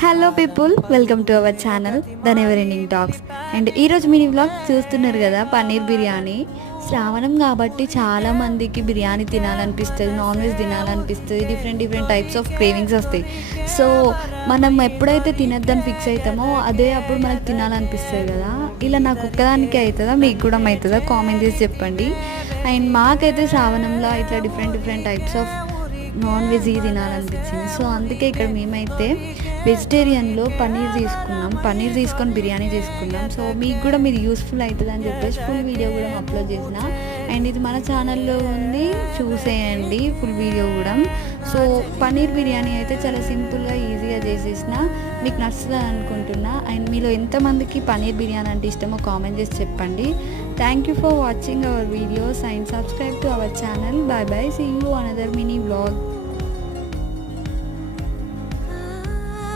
Hello people, welcome to our channel the never ending talks. And ఈరోజు mini vlog చూస్తున్నారు కదా, పన్నీర్ బిర్యానీ. శ్రావణం కాబట్టి చాలామందికి బిర్యానీ తినాలనిపిస్తుంది, నాన్ వెజ్ తినాలనిపిస్తుంది, డిఫరెంట్ టైప్స్ ఆఫ్ క్రేవింగ్స్ వస్తాయి. సో మనం ఎప్పుడైతే తినద్దని ఫిక్స్ అవుతామో అదే అప్పుడు మనకు తినాలనిపిస్తుంది కదా. ఇలా నాకు ఒక్కదానికి అవుతుందా, మీకు కూడా అవుతుందా? కామెంట్ చేసి చెప్పండి. అండ్ మాకైతే శ్రావణంలో ఇట్లా different types of non veg తినాలనిపించింది. సో అందుకే ఇక్కడ మేమైతే వెజిటేరియన్లో పన్నీర్ తీసుకొని బిర్యానీ చేసుకున్నాం. సో మీకు కూడా మీరు యూస్ఫుల్ అవుతుంది అని చెప్పేసి ఫుల్ వీడియో కూడా అప్లోడ్ చేసిన. అండ్ ఇది మన ఛానల్లో ఉంది, చూసేయండి ఫుల్ వీడియో కూడా. సో పన్నీర్ బిర్యానీ అయితే చాలా సింపుల్గా ఈజీగా చేసేసిన, మీకు నచ్చుతుంది అనుకుంటున్నా. అండ్ మీలో ఎంతమందికి పన్నీర్ బిర్యానీ అంటే ఇష్టమో కామెంట్ చేసి చెప్పండి. Thank you for watching our videos and subscribe to our channel. Bye bye, see you another mini vlog.